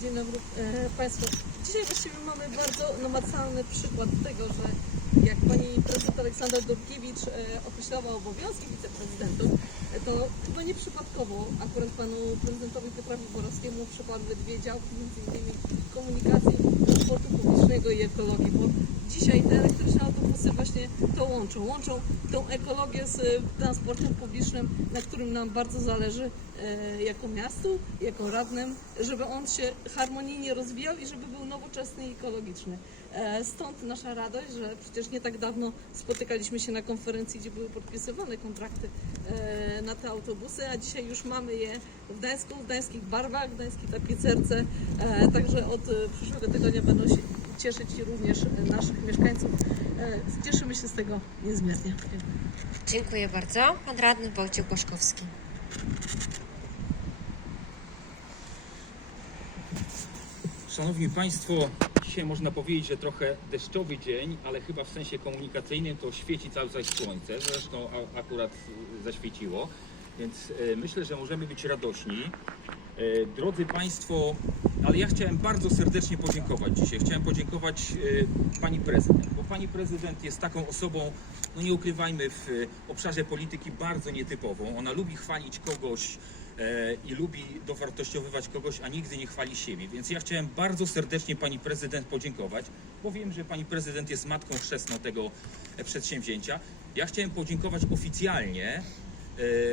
Dzień dobry e, Państwu. Dzisiaj właściwie mamy bardzo namacalny przykład tego, że jak pani prezydent Aleksandra Dubkiewicz e, określała obowiązki wiceprezydentów, e, to chyba nieprzypadkowo akurat panu prezydentowi Piotrowi Borowskiemu przypadły dwie działki, m.in. komunikacji, transportu publicznego i ekologii, bo dzisiaj te elektryczne autobusy właśnie to łączą. Łączą tą ekologię z e, transportem publicznym, na którym nam bardzo zależy e, jako miastu, jako radnym, żeby on się harmonijnie rozwijał i żeby był nowoczesny i ekologiczny. E, Stąd nasza radość, że przecież nie tak dawno spotykaliśmy się na konferencji, gdzie były podpisywane kontrakty e, na te autobusy, a dzisiaj już mamy je w Gdańsku, w gdańskich barwach, w gdańskiej tapicerce, E, także od przyszłego tygodnia będą się cieszyć również naszych mieszkańców. Cieszymy się z tego niezmiernie. Dziękuję bardzo. Pan radny Wojciech Błaszkowski. Szanowni Państwo, dzisiaj można powiedzieć, że trochę deszczowy dzień, ale chyba w sensie komunikacyjnym to świeci cały czas słońce, zresztą akurat zaświeciło, więc e, myślę, że możemy być radośni. E, Drodzy Państwo, ale ja chciałem bardzo serdecznie podziękować dzisiaj. Chciałem podziękować e, Pani Prezydent, bo Pani Prezydent jest taką osobą, no nie ukrywajmy, w obszarze polityki bardzo nietypową. Ona lubi chwalić kogoś i lubi dowartościowywać kogoś, a nigdy nie chwali siebie. Więc ja chciałem bardzo serdecznie Pani Prezydent podziękować, bo wiem, że Pani Prezydent jest matką chrzestną tego e, przedsięwzięcia. Ja chciałem podziękować oficjalnie e,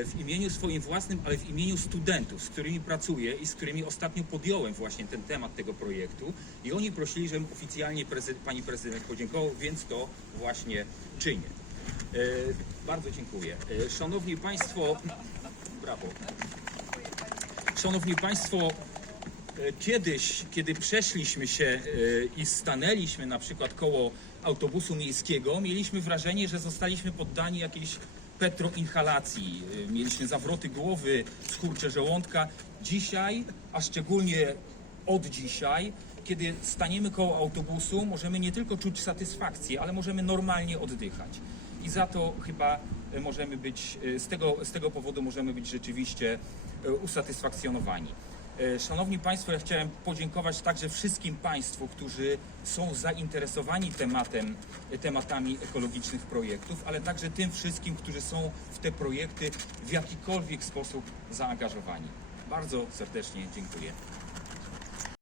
w imieniu swoim własnym, ale w imieniu studentów, z którymi pracuję i z którymi ostatnio podjąłem właśnie ten temat tego projektu i oni prosili, żebym oficjalnie prezy- pani prezydent podziękował, więc to właśnie czynię. E, bardzo dziękuję. E, szanowni Państwo, brawo. Szanowni Państwo, e, kiedyś, kiedy przeszliśmy się e, i stanęliśmy na przykład koło autobusu miejskiego, mieliśmy wrażenie, że zostaliśmy poddani jakiejś petroinhalacji. E, Mieliśmy zawroty głowy, skurcze żołądka. Dzisiaj, a szczególnie od dzisiaj, kiedy staniemy koło autobusu, możemy nie tylko czuć satysfakcję, ale możemy normalnie oddychać. I za to chyba e, możemy być, e, z tego, z tego powodu możemy być rzeczywiście e, usatysfakcjonowani. Szanowni Państwo, ja chciałem podziękować także wszystkim Państwu, którzy są zainteresowani tematem, tematami ekologicznych projektów, ale także tym wszystkim, którzy są w te projekty w jakikolwiek sposób zaangażowani. Bardzo serdecznie dziękuję.